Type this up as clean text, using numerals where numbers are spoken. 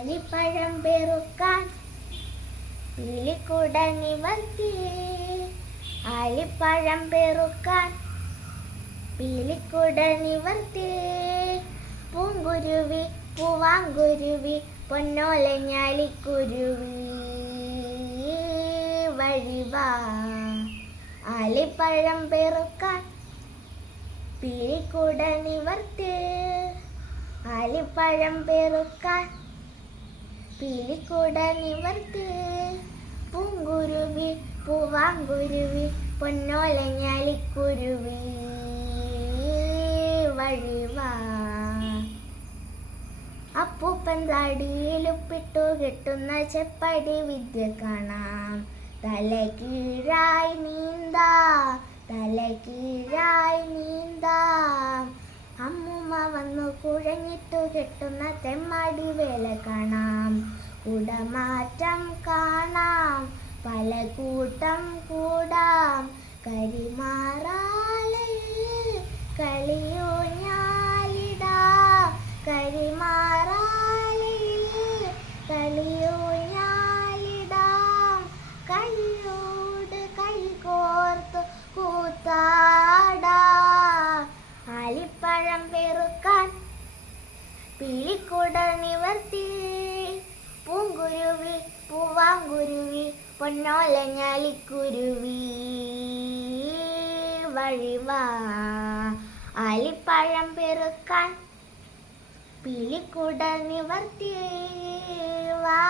ആലിപ്പഴം പെറുക്കാൻ പീലിക്കുട നിവർത്തി. ആലിപ്പഴം പെറുക്കാൻ പീലിക്കുട നിവർത്തി. പൂങ്കുരുവി പൂവാങ്കുരുവി പൊന്നോല ഞാലിക്കുരുവി വഴിവാ. ആലിപ്പഴം പെറുക്കാൻ പീലിക്കുട നിവർത്തി. ആലിപ്പഴം പെറുക്കാൻ പീലിക്കുട നിവർത്തി. പൂങ്കുരുവി പൂവാങ്കുരുവി പൊന്നോല ഞാലിക്കുരുവി വഴിവാ. അപ്പൂപ്പൻ താടിയിലുപ്പിട്ടു കെട്ടുന്ന ചെപ്പടി വിദ്യ കാണാം. തലകീഴായി നീന്താം, തലകീഴായി നീന്താം. അമ്മൂമ്മ വന്നു കുഴഞ്ഞിട്ടു കെട്ടുന്ന തെമ്മാടി വേല കാണാം. കുടമാറ്റം കാണാം, പല കൂട്ടം കൂടാം. കരിമാറാലയിൽ കളിയൂഞ്ഞാലിടാം, കരിമാറാലയിൽ കളിയൂഞ്ഞാലിടാം. കൈയോട് കൈകോർത്തു കൂത്താടാം. ആലിപ്പഴം പെറുക്കാൻ പീലിക്കുട നിവർത്തി. പൂങ്കുരുവി പൂവാങ്കുരുവി പൊന്നോല ഞാലിക്കുരുവി വഴിവാ. ആലിപ്പഴം പെറുക്കാൻ പീലിക്കുട നിവർത്തി വാ.